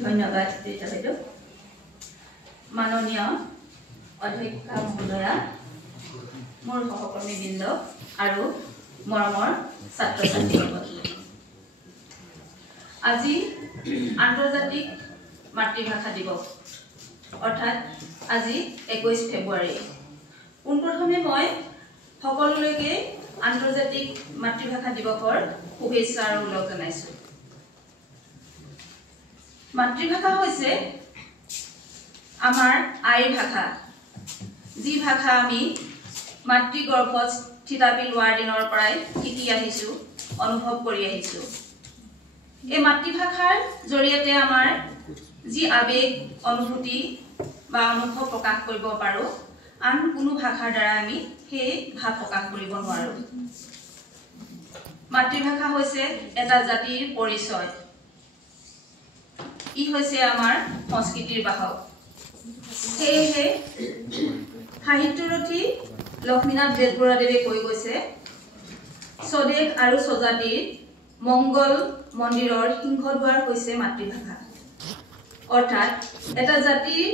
ধন্যবাদ ৰীতা বাইদেউ। মাননীয় অধ্যক্ষা মহোদয়া, মোৰ সহকৰ্মীবৃন্দ আৰু মৰমৰ ছাত্ৰ ছাত্ৰীসকল, আজি আন্তৰ্জাতিক মাতৃভাষা দিৱস, অৰ্থাৎ আজি 21 ফেব্ৰুৱাৰী। পোনপ্ৰথমে মই সকলোলৈকে আন্তৰ্জাতিক মাতৃভাষা দিৱসৰ শুভেচ্ছা আৰু ওলগ জনাইছো। মাতৃভাষা হৈছে আমাৰ আইৰ ভাষা, যি ভাষা আমি মাতৃগৰ্ভত থিতাপি লোৱাৰ দিনৰ পৰাই শিকি আহিছো, অনুভৱ কৰি আহিছো। এই মাতৃভাষাৰ জৰিয়তে আমাৰ যি আবেগ, অনুভূতি বা অনুভৱ প্ৰকাশ কৰিব পাৰো, আন কোনো ভাষাৰ দ্বাৰা আমি সেই ভাৱ প্ৰকাশ কৰিব নোৱাৰো। মাতৃভাষা হৈছে এটা জাতিৰ পৰিচয়, ই হৈছে আমাৰ সংস্কৃতিৰ বাহক। সেয়েহে সাহিত্যৰথী লক্ষ্মীনাথ বেজবৰুৱাদেৱে কৈ গৈছে, স্বদেশ আৰু স্বজাতিৰ মংগল মন্দিৰৰ সিংহদ্বাৰ হৈছে মাতৃভাষা। অৰ্থাৎ এটা জাতিৰ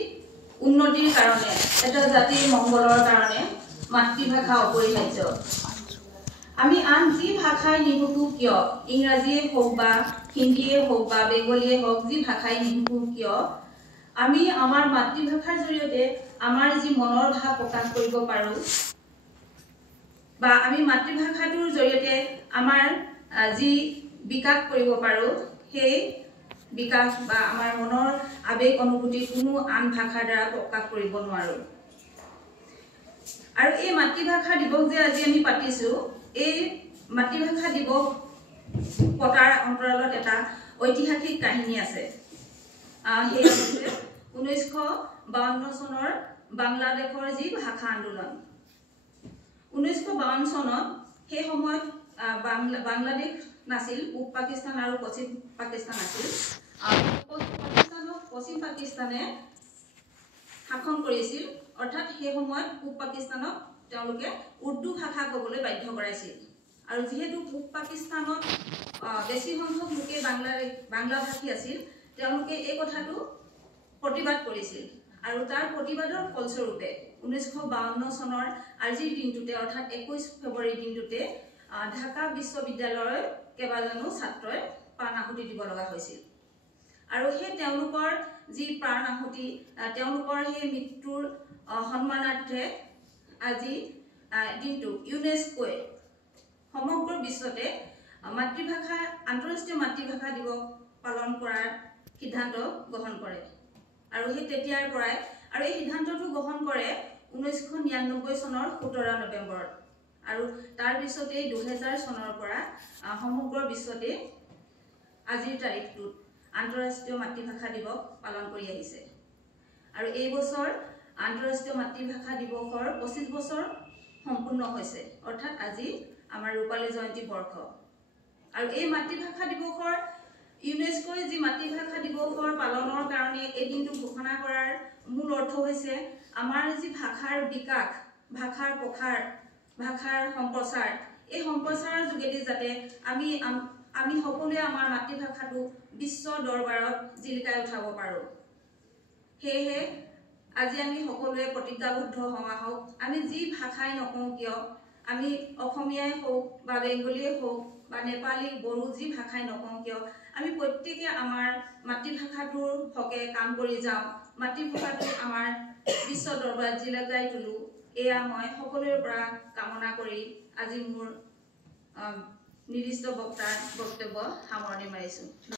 উন্নতিৰ কাৰণে, এটা জাতিৰ মংগলৰ কাৰণে মাতৃভাষা অপৰিহাৰ্য। আমি আন যি ভাষাই নিশিকো কিয়, ইংৰাজীয়ে হওক বা হিন্দীয়ে হওক বা বেংগলীয়ে হওক, যি ভাষাই নিশিকো কিয়, আমি আমাৰ মাতৃভাষাৰ জৰিয়তে আমাৰ যি মনৰ ভাৱ প্ৰকাশ কৰিব পাৰো, বা আমি মাতৃভাষাটোৰ জৰিয়তে আমাৰ যি বিকাশ কৰিব পাৰো, সেই বিকাশ বা আমাৰ মনৰ আবেগ অনুভূতি কোনো আন ভাষাৰ দ্বাৰা প্ৰকাশ কৰিব নোৱাৰো। আৰু এই মাতৃভাষা দিৱস যে আজি আমি পাতিছো, এই মাতৃভাষা দিৱস পতাৰ অন্তৰালত এটা ঐতিহাসিক কাহিনী আছে। সেয়া হৈছে 1952 চনৰ বাংলাদেশৰ যি ভাষা আন্দোলন। 1952 চনত সেই সময়ত বাংলাদেশ নাছিল, পূব পাকিস্তান আৰু পশ্চিম পাকিস্তান আছিল। পশ্চিম পাকিস্তানে শাসন কৰিছিল, অৰ্থাৎ সেই সময়ত পূব পাকিস্তানক তেওঁলোকে উৰ্দু ভাষা ক'বলৈ বাধ্য কৰাইছিল। আৰু যিহেতু পূব পাকিস্তানত বেছি সংখ্যক লোকে বাংলাভাষী আছিল, তেওঁলোকে এই কথাটো প্ৰতিবাদ কৰিছিল। আৰু তাৰ প্ৰতিবাদৰ ফলস্বৰূপে 1952 চনৰ আজিৰ দিনটোতে, অৰ্থাৎ 21 ফেব্ৰুৱাৰীৰ দিনটোতে ঢাকা বিশ্ববিদ্যালয়ৰ কেইবাজনো ছাত্ৰই প্ৰাণ আহুতি দিব লগা হৈছিল। আৰু সেই তেওঁলোকৰ যি প্ৰাণ আহুতি, তেওঁলোকৰ সেই মৃত্যুৰ সন্মানাৰ্থে আজি দিনটো ইউনেস্কোৱে সমগ্ৰ বিশ্বতে মাতৃভাষা, আন্তঃৰাষ্ট্ৰীয় মাতৃভাষা দিৱস পালন কৰাৰ সিদ্ধান্ত গ্ৰহণ কৰে। আৰু সেই তেতিয়াৰ পৰাই, আৰু এই সিদ্ধান্তটো গ্ৰহণ কৰে 1999 চনৰ 17 নৱেম্বৰত। আৰু তাৰ পিছতেই 2000 চনৰ পৰা সমগ্ৰ বিশ্বতে আজিৰ তাৰিখটোত আন্তঃৰাষ্ট্ৰীয় মাতৃভাষা দিৱস পালন কৰি আহিছে। আৰু এই বছৰ আন্তঃৰাষ্ট্ৰীয় মাতৃভাষা দিৱসৰ 25 বছৰ সম্পূৰ্ণ হৈছে, অৰ্থাৎ আজি আমাৰ ৰূপালী জয়ন্তী বৰ্ষ। আৰু এই মাতৃভাষা দিৱসৰ ইউনেস্কোই যি মাতৃভাষা দিৱসৰ পালনৰ কাৰণে এই দিনটো ঘোষণা কৰাৰ মূল অৰ্থ হৈছে আমাৰ যি ভাষাৰ বিকাশ, ভাষাৰ প্ৰসাৰ, ভাষাৰ সম্প্ৰচাৰ, এই সম্প্ৰচাৰৰ যোগেদি যাতে আমি সকলোৱে আমাৰ মাতৃভাষাটো বিশ্ব দৰবাৰত জিলিকাই উঠাব পাৰো। সেয়েহে আজি আমি সকলোৱে প্ৰতিজ্ঞাবদ্ধ হওঁ, আহক আমি যি ভাষাই নকওঁ কিয়, আমি অসমীয়াই হওক বা বেংগলীয়ে হওক বা নেপালী, বড়ো, যি ভাষাই নকওঁ কিয়, আমি প্ৰত্যেকে আমাৰ মাতৃভাষাটোৰ হকে কাম কৰি যাওঁ, মাতৃভাষাটো আমাৰ বিশ্ব দৰবাৰত জিলিকাই তোলো। এয়া মই সকলোৰে পৰা কামনা কৰি আজি মোৰ নিৰ্দিষ্ট বক্তব্য সামৰণি মাৰিছো।